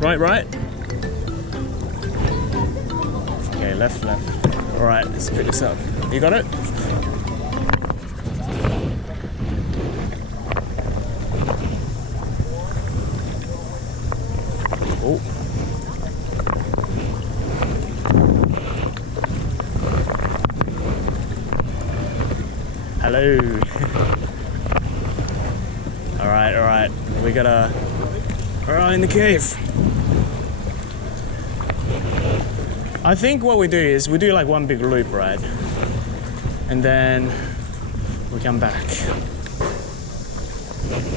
Right. Okay, left. Alright, let's pick this up. You got it? Oh. Hello. Alright. We're in the cave. I think what we do is we do like one big loop, right? And then we come back.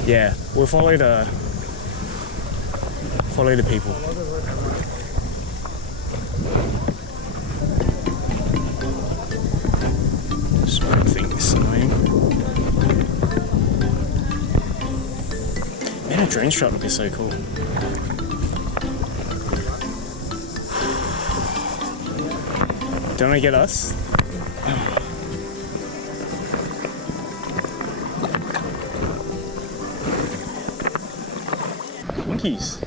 Yeah, we'll follow the people. Smoke things annoying. Man, a drone shot would be so cool. Don't want to get us? Monkeys.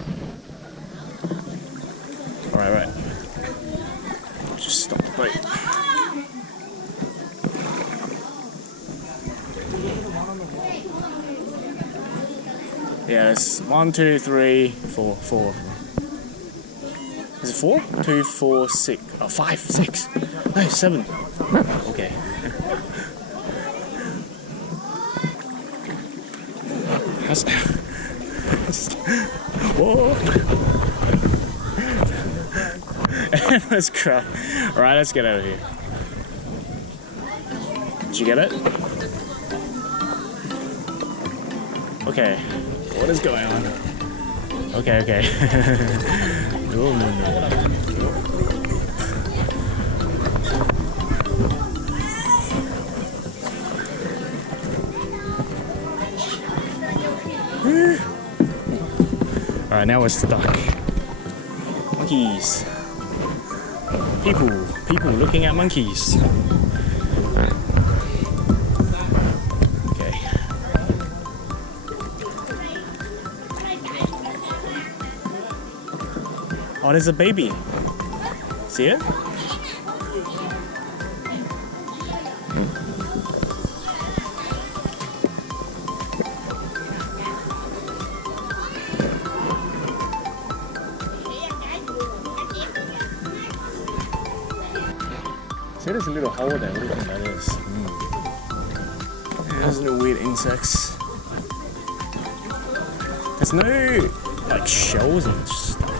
Right. Just stop the boat. Yeah, it's 1, 2, 3, 4. Is it 4? 2, 4, 6. Oh, 5, 6. No, 7. Okay. Whoa. Let's cry. Alright, let's get out of here. Did you get it? Okay. What is going on? Okay. No. Alright, now we're stuck. Monkeys. People looking at monkeys. Okay. Oh, there's a baby. See it? See, there's a little hole there. What do you think that is? There's little weird insects. There's no like shells and stuff.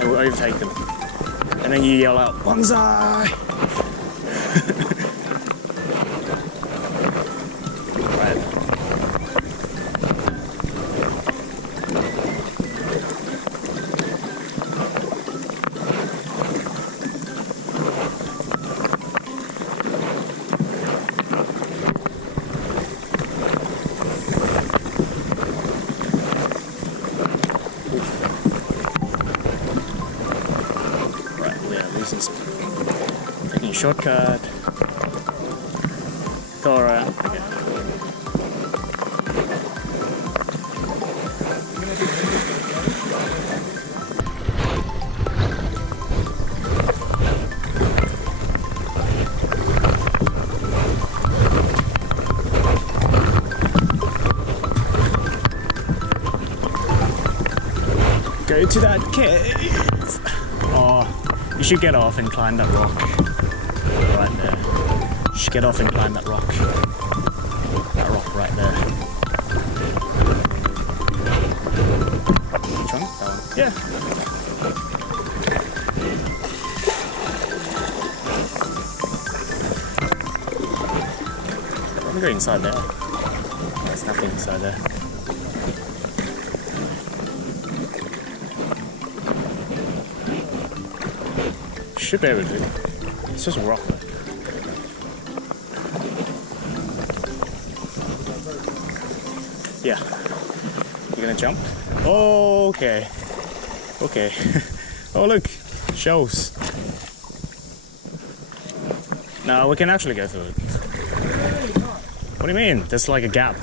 And we'll overtake them. And then you yell out, "Bonsai!" Taking a shortcut. Go around. Okay. Go to that cave. Oh, you should get off and climb that rock. Right there. You should get off and climb that rock. That rock right there. Which one? That one. Yeah. I'm gonna go inside there. There's nothing inside there. Should be able to. It's just a rock. Yeah. You gonna jump? Oh, okay. Okay. Oh, look. Shells. No, we can actually go through it. What do you mean? There's like a gap.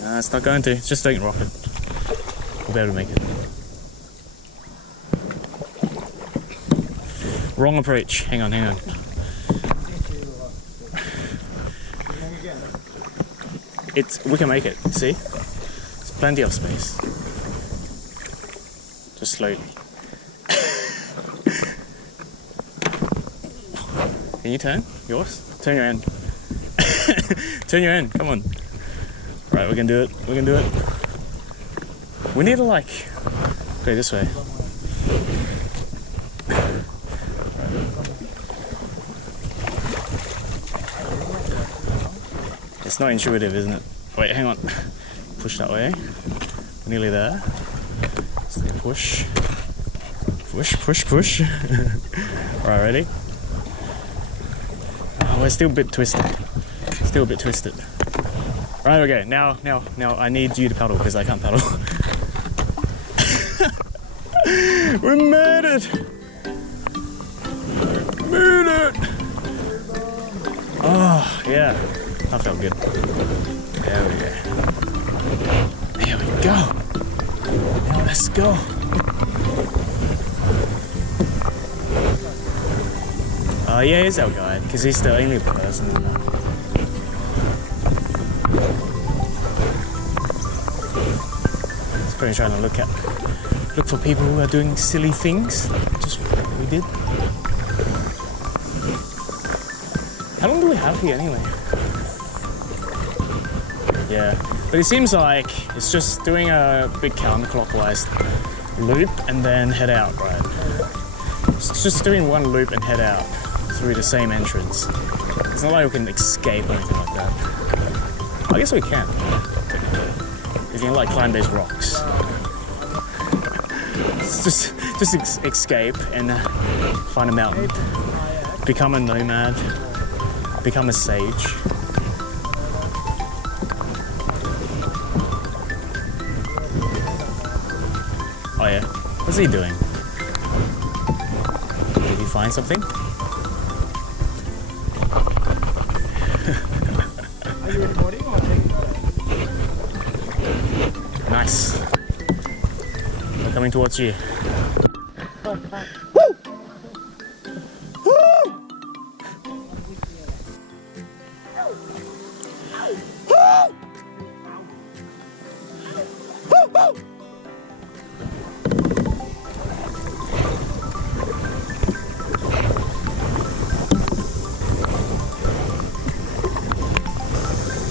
Nah, it's not going to. It's just don't rock it. We'll be able to make it. Wrong approach. Hang on, hang on. We can make it, see? There's plenty of space. Just slowly. Can you turn? Yours? Turn your end. Turn your end, come on. Right, we can do it. We can do it. We need to like go this way. It's not intuitive, isn't it? Wait, hang on. Push that way. We're nearly there. Stay push. Push, push, push. Alright, ready? Oh, we're still a bit twisted. Still a bit twisted. Right, okay, now I need you to paddle because I can't paddle. We made it! Made it! Oh, yeah. That felt good. There we go. There we go. Now let's go. Yeah, he's our guide because he's the only person in that. He's probably trying to look for people who are doing silly things, just what we did. How long do we have here anyway? Yeah, but it seems like it's just doing a big counterclockwise loop and then head out, right? It's just doing one loop and head out through the same entrance. It's not like we can escape or anything like that. I guess we can. We can like climb those rocks. It's just escape and find a mountain. Become a nomad. Become a sage. Oh yeah, what's he doing? Did he find something? Are you recording or taking photos? Nice. We're coming towards you.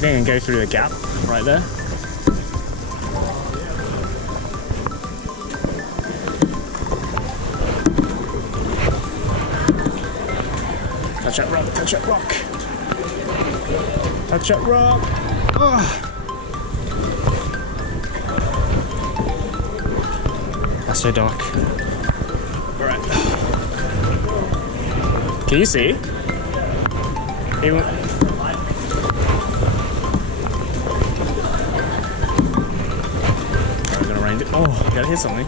Then go through the gap right there. Touch that rock, touch that rock. Touch that rock. Oh. That's so dark. Alright. Can you see? Even oh, gotta hit something.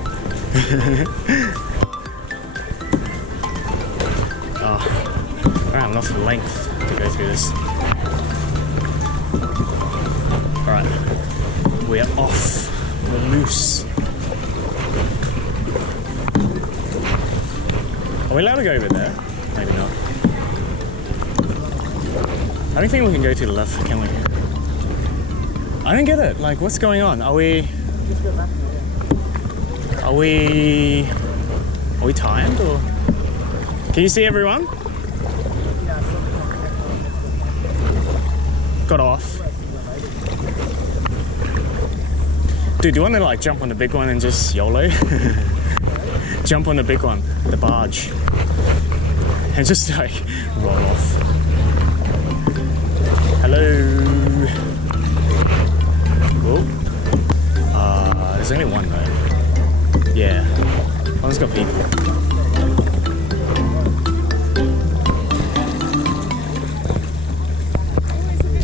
Oh, I don't have enough length to go through this. Alright, we're off. We're loose. Are we allowed to go over there? Maybe not. I don't think we can go to the left, can we? I don't get it. Like, what's going on? Are we timed or? Can you see everyone? Got off. Dude, do you want to like jump on the big one and just YOLO? Jump on the big one, the barge, and just like roll off. Hello. Oh. There's only one though. Yeah. One's got people.